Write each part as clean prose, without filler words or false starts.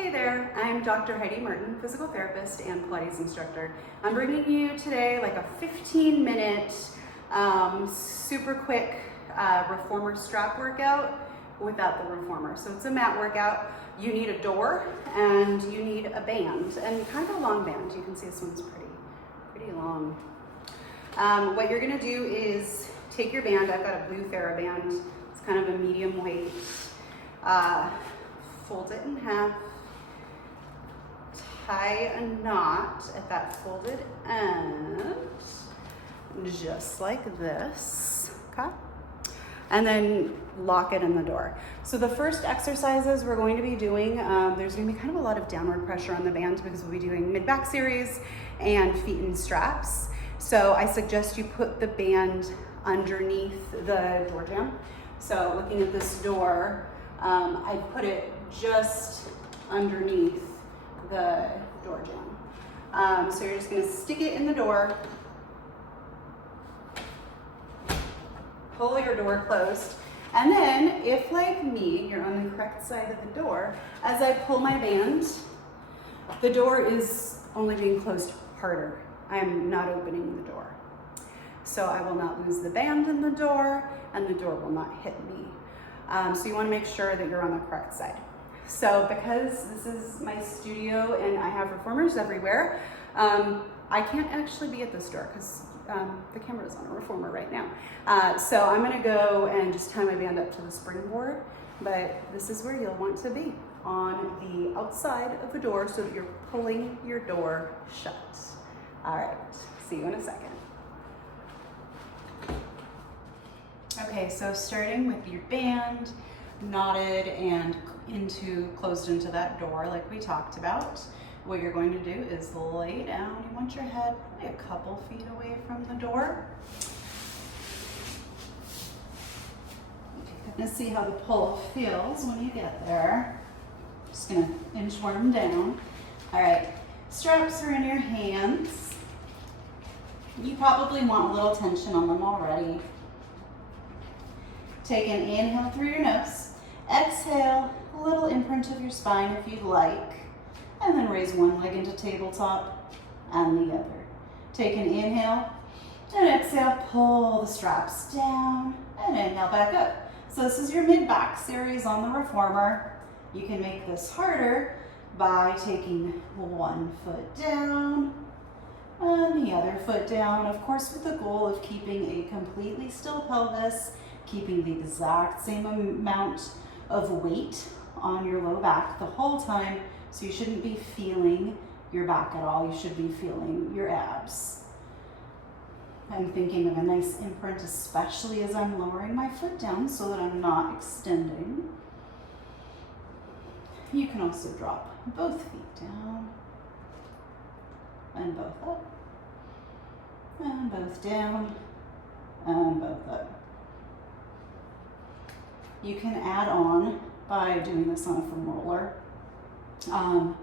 Hey there, I'm Dr. Heidi Marten, physical therapist and Pilates instructor. I'm bringing you today like a 15-minute, super quick reformer strap workout without the reformer. So it's a mat workout. You need a door and you need a band, and kind of a long band. You can see this one's pretty long. What you're gonna do is take your band. I've got a blue TheraBand. It's kind of a medium weight. Fold it in half. Tie a knot at that folded end, just like this, okay? And then lock it in the door. So the first exercises we're going to be doing, there's gonna be kind of a lot of downward pressure on the band because we'll be doing mid-back series and feet and straps. So I suggest you put the band underneath the door jamb. So looking at this door, I put it just underneath the door jamb. So you're just gonna stick it in the door, pull your door closed, and then if, like me, you're on the correct side of the door, as I pull my band, the door is only being closed harder. I am not opening the door. So I will not lose the band in the door, and the door will not hit me. So you wanna make sure that you're on the correct side. So because this is my studio and I have reformers everywhere, I can't actually be at this door because the camera is on a reformer right now. So I'm gonna go and just tie my band up to the springboard, but this is where you'll want to be, on the outside of the door so that you're pulling your door shut. All right, see you in a second. Okay, so starting with your band knotted and closed into that door like we talked about, what you're going to do is lay down. You want your head probably a couple feet away from the door. You're gonna see how the pull feels when you get there. Just gonna inchworm down. All right, straps are in your hands. You probably want a little tension on them already. Take an inhale through your nose. Exhale, a little imprint of your spine if you'd like. And then raise one leg into tabletop and the other. Take an inhale and exhale, pull the straps down and inhale back up. So this is your mid-back series on the reformer. You can make this harder by taking one foot down and the other foot down, of course with the goal of keeping a completely still pelvis, keeping the exact same amount of weight on your low back the whole time. So you shouldn't be feeling your back at all. You should be feeling your abs. I'm thinking of a nice imprint, especially as I'm lowering my foot down so that I'm not extending. You can also drop both feet down and both up and both down and both up. You can add on by doing this on a foam roller. And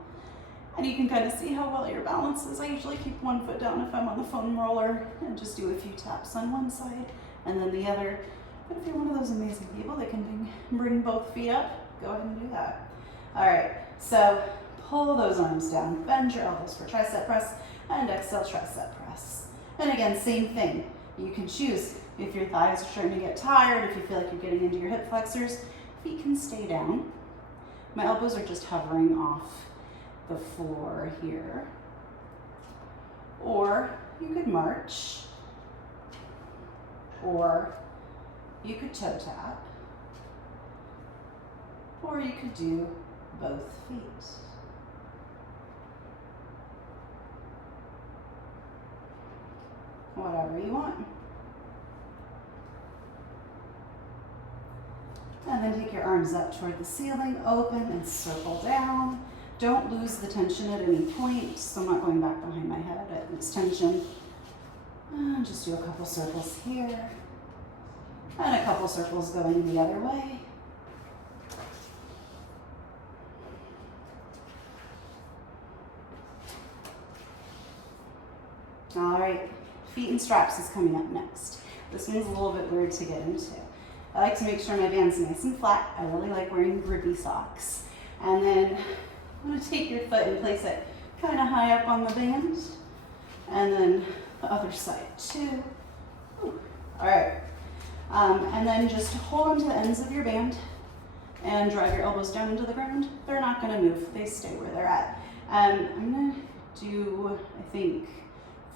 you can kind of see how well your balance is. I usually keep one foot down if I'm on the foam roller and just do a few taps on one side and then the other. But if you're one of those amazing people that can bring both feet up, go ahead and do that. All right, so pull those arms down, bend your elbows for tricep press, and exhale, tricep press. And again, same thing. You can choose if your thighs are starting to get tired, if you feel like you're getting into your hip flexors, feet can stay down. My elbows are just hovering off the floor here. Or you could march, or you could toe tap, or you could do both feet. Whatever you want. And then take your arms up toward the ceiling, open and circle down. Don't lose the tension at any point, so I'm not going back behind my head at this tension. And just do a couple circles here, and a couple circles going the other way. All right, feet and straps is coming up next. This one's a little bit weird to get into. I like to make sure my band's nice and flat. I really like wearing grippy socks. And then I'm gonna take your foot and place it kind of high up on the band. And then the other side too. Ooh. All right. And then just hold on to the ends of your band and drive your elbows down into the ground. They're not gonna move, they stay where they're at. I'm gonna do, I think,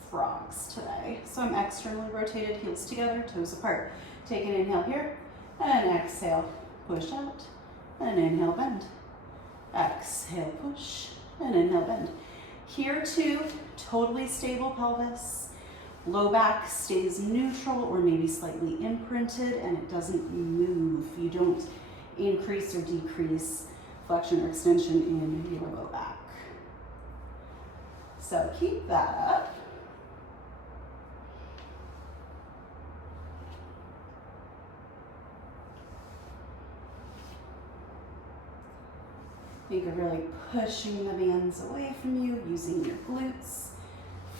frogs today. So I'm externally rotated, heels together, toes apart. Take an inhale here, and exhale, push out, and inhale, bend. Exhale, push, and inhale, bend. Here too, totally stable pelvis. Low back stays neutral or maybe slightly imprinted and it doesn't move. You don't increase or decrease flexion or extension in your low back. So keep that up. Think of really pushing the bands away from you, using your glutes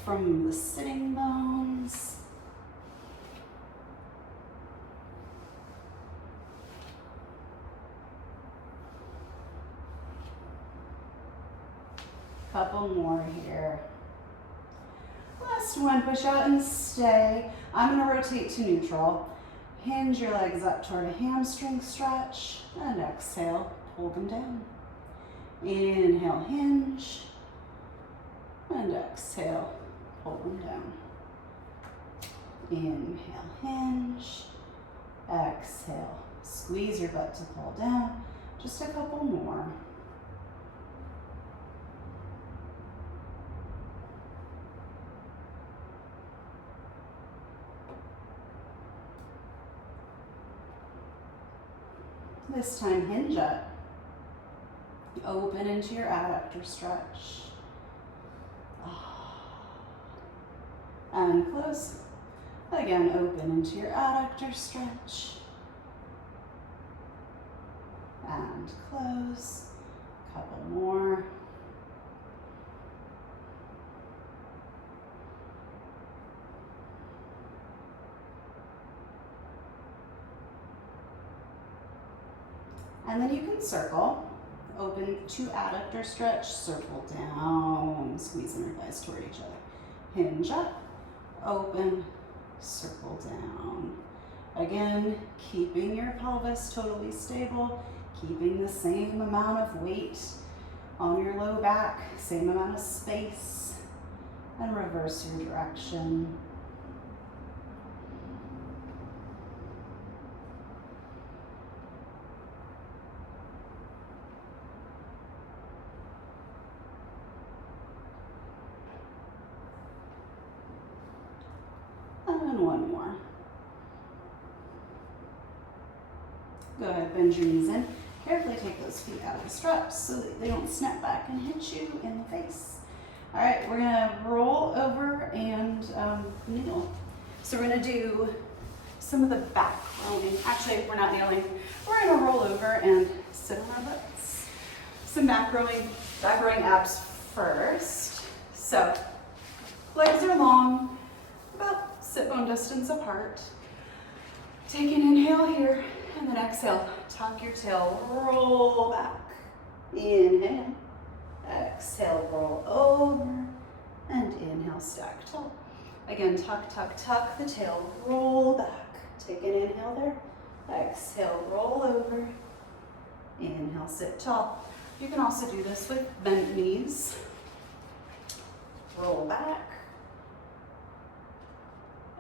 from the sitting bones. Couple more here. Last one, push out and stay. I'm gonna rotate to neutral. Hinge your legs up toward a hamstring stretch and exhale, pull them down. Inhale, hinge, and exhale, pull them down. Inhale, hinge, exhale, squeeze your butt to pull down. Just a couple more. This time, hinge up. Open into your adductor stretch. And close. Again, open into your adductor stretch. And close. Couple more. And then you can circle. Open to adductor stretch, circle down, squeezing your thighs toward each other. Hinge up, open, circle down. Again, keeping your pelvis totally stable, keeping the same amount of weight on your low back, same amount of space, and reverse your direction. And one more. Go ahead, bend your knees in. Carefully take those feet out of the straps so that they don't snap back and hit you in the face. All right, we're gonna roll over and kneel. So we're gonna do some of the back rolling. Actually, we're not kneeling. We're gonna roll over and sit on our butts. Some back rowing abs first. So legs are long, about sit bone distance apart. Take an inhale here and then exhale. Tuck your tail, roll back. Inhale, exhale, roll over, and inhale, stack tall. Again, tuck, tuck, tuck the tail, roll back. Take an inhale there, exhale, roll over, inhale, sit tall. You can also do this with bent knees. Roll back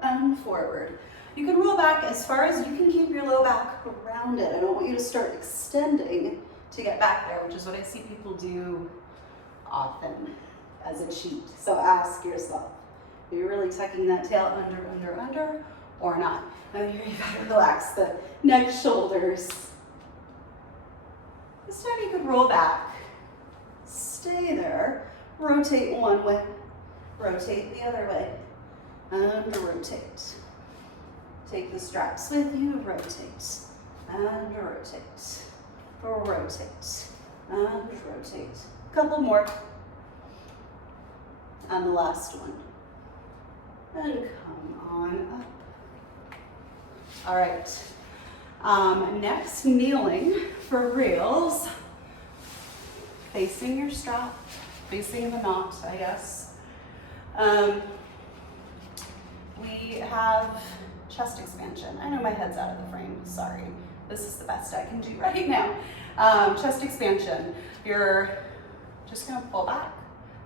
and forward. You can roll back as far as you can keep your low back rounded. I don't want you to start extending to get back there, which is what I see people do often as a cheat. So ask yourself, are you really tucking that tail under, or not? And here you gotta relax the neck, shoulders. This time you could roll back, stay there, rotate one way, rotate the other way, and rotate. Take the straps with you, rotate, and rotate, rotate, and rotate. Couple more. And the last one. And come on up. All right. Next, kneeling for reals. facing your strap, facing the knot, I guess. We have chest expansion. I know my head's out of the frame, sorry. This is the best I can do right now. Chest expansion. You're just gonna pull back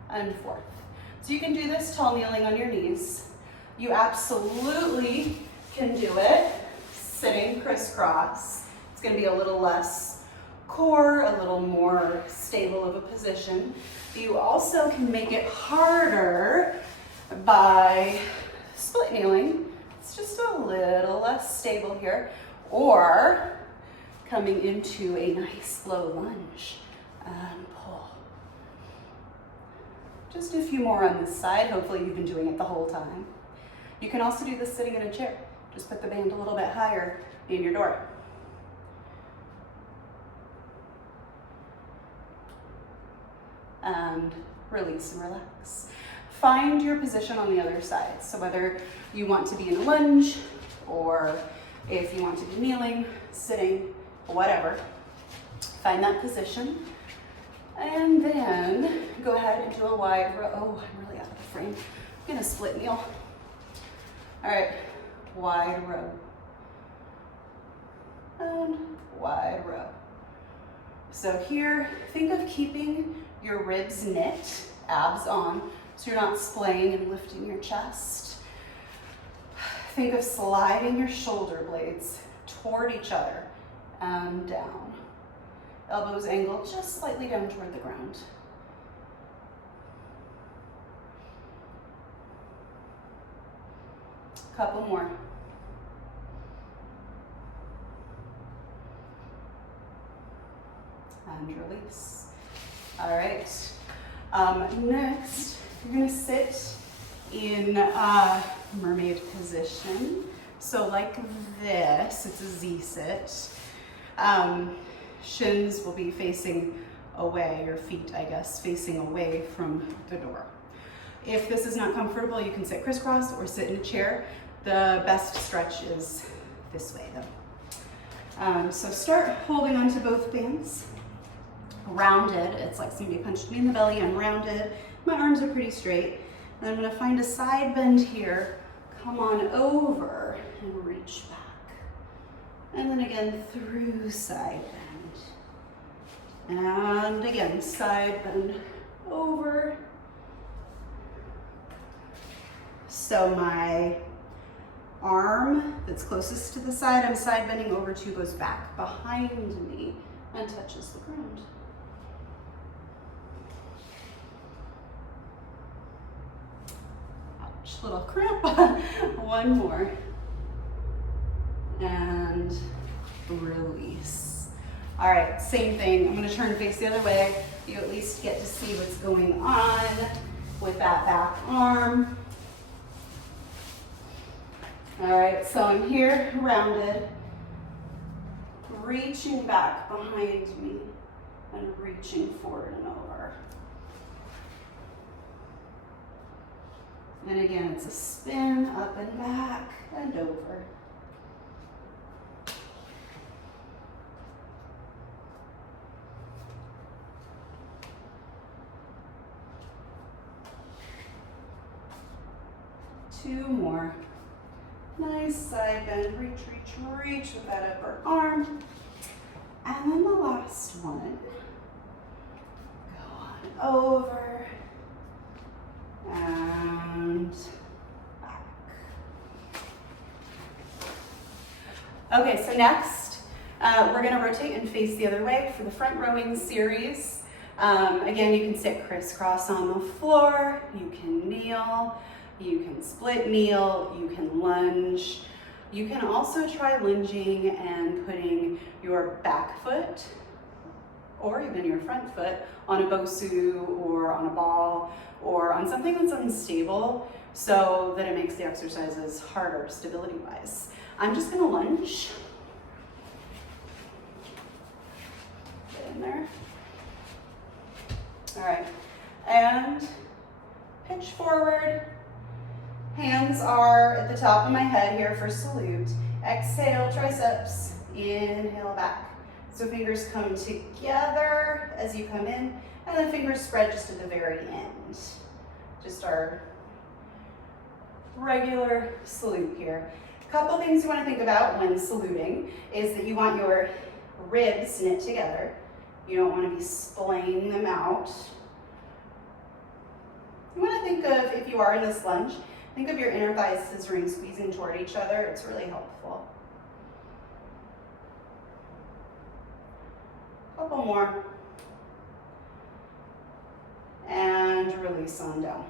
and forth. So you can do this tall kneeling on your knees. You absolutely can do it sitting crisscross. It's gonna be a little less core, a little more stable of a position. You also can make it harder by split kneeling. It's just a little less stable here. Or coming into a nice low lunge and pull. Just a few more on this side. Hopefully you've been doing it the whole time. You can also do this sitting in a chair. Just put the band a little bit higher in your door. And release and relax. Find your position on the other side. So whether you want to be in a lunge or if you want to be kneeling, sitting, whatever, find that position. And then go ahead and do a wide row. Oh, I'm really out of the frame. I'm gonna split kneel. All right, wide row. And wide row. So here, think of keeping your ribs knit, abs on, so you're not splaying and lifting your chest. Think of sliding your shoulder blades toward each other and down. Elbows angle just slightly down toward the ground. Couple more. And release. All right. Next, you're gonna sit in mermaid position. So like this, it's a Z sit. Shins will be facing away, your feet, I guess, facing away from the door. If this is not comfortable, you can sit crisscross or sit in a chair. The best stretch is this way though. So start holding onto both bands. Rounded, it's like somebody punched me in the belly, I'm rounded. My arms are pretty straight. And I'm gonna find a side bend here, come on over and reach back. And then again through side bend. And again, side bend over. So my arm that's closest to the side I'm side bending over to goes back behind me and touches the ground. Ouch, little cramp. One more. And release. All right, same thing. I'm gonna turn and face the other way. You at least get to see what's going on with that back arm. All right, so I'm here, rounded, reaching back behind me and reaching forward and over. And again, it's a spin up and back and over. Two more. Nice side bend, reach, reach, reach with that upper arm. And then the last one. Go on over and back. Okay, so next, we're gonna rotate and face the other way for the front rowing series. Again, you can sit crisscross on the floor, you can kneel, you can split kneel, you can lunge. You can also try lunging and putting your back foot or even your front foot on a Bosu or on a ball or on something that's unstable so that it makes the exercises harder stability-wise. I'm just gonna lunge. Get in there. All right, and pitch forward. Hands are at the top of my head here for salute. Exhale, triceps, inhale back. So fingers come together as you come in, And then fingers spread just at the very end. Just our regular salute here. A couple things you want to think about when saluting is that you want your ribs knit together. You don't want to be splaying them out. You want to think of, if you are in this lunge, think of your inner thighs scissoring, squeezing toward each other. It's really helpful. Couple more. And release on down.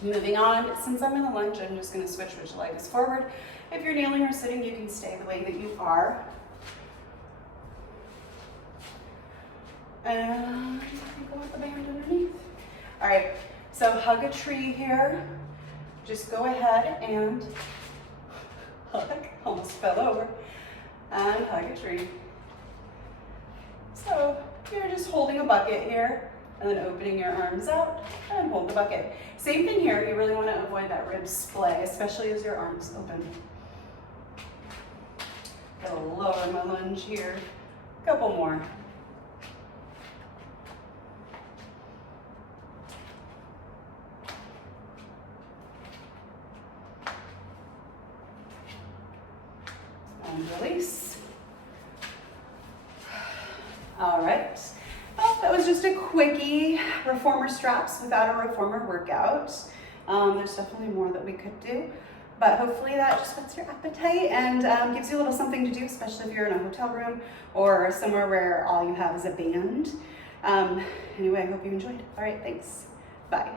Moving on, since I'm in a lunge, I'm just going to switch which leg is forward. If you're kneeling or sitting, you can stay the way that you are. And go with the band underneath. All right, so hug a tree here. Just go ahead and hug, almost fell over, and hug a tree. So you're just holding a bucket here, and then opening your arms out and hold the bucket. Same thing here, you really want to avoid that rib splay, especially as your arms open. Gotta lower my lunge here. Couple more. And release. All right. Well, that was just a quickie reformer straps without a reformer workout. There's definitely more that we could do, but hopefully that just whets your appetite and gives you a little something to do, especially if you're in a hotel room or somewhere where all you have is a band. Anyway, I hope you enjoyed. All right, thanks. Bye.